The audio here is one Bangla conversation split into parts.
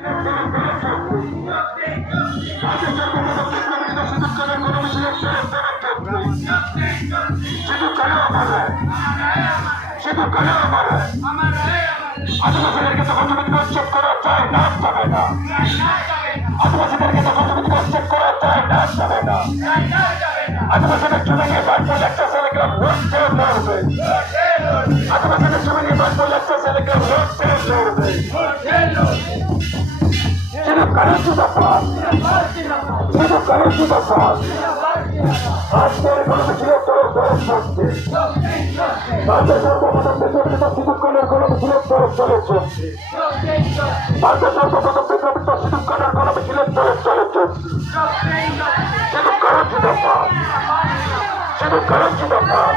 আদিবাসীদেরকে তখন তুমি উচ্ছেদ করা চায় না যাবে না। আদিবাসীদেরকে তখন তুমি উচ্ছেদ করা চায় না যাবে না। আদিবাসীদের জমি নিয়ে বানপুর একটা ছেলেগ্রাম লড়তে লড়বে। আদিবাসীদের জমি নিয়ে বানপুর একটা ছেলেগ্রাম লড়তে লড়বে। শুধু কারণ সুদাফাত, শুধু কারণ সুদাফাত। আজকের কর্মসূচির তোর বয়স হচ্ছে ভারতের সর্বপ্রথম বিপ্লবিত সিদ্ধুকানের কর্মসূচির তোর চলে চলছে। ভারতের সর্বপ্রথম বিপ্লবিত সিদ্ধুকানের কর্মসূচির তোর চলে চলছে। শুধু কারণ সুদাফাত, শুধু কারণ সুদাফাত।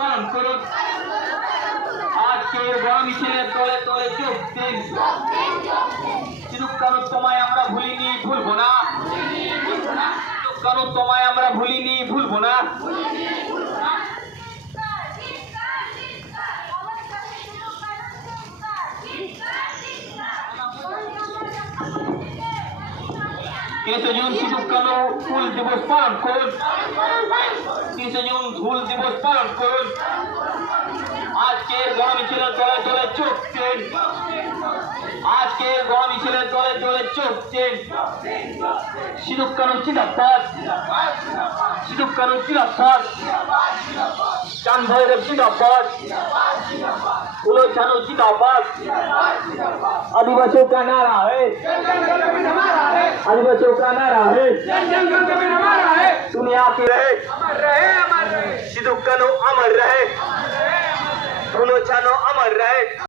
পালন করুন। আজকের বড় মিছিলের তলে তলে যোগ দিন। সিদ্ধুকানু তোমায় আমরা ভুলিনি, ভুলবো না। সিদ্ধুকানু তোমায় আমরা ভুলিনি, ভুলবো না। জুন সিদ্ধুকানু হুল দিবস পালন করুন। 30 জুন হুল দিবস পালন করুন। আজকের গণ মিছিলের তলে তলে চোখ দিন। আজকের গণ মিছিলের তলে তলে চোখ দিন। সিদ্ধুকানু জিন্দাবাদ, সিদ্ধুকানু জিন্দাবাদ, চাঁদ ভৈরব जिंदाबाद, फूलो छानो जिंदाबाद। आदिवासियों का नारा है, आदिवासियों का नारा है, दुनिया की रहे, सिद्धुकानू अमर रहे, फूलो छानो अमर रहे।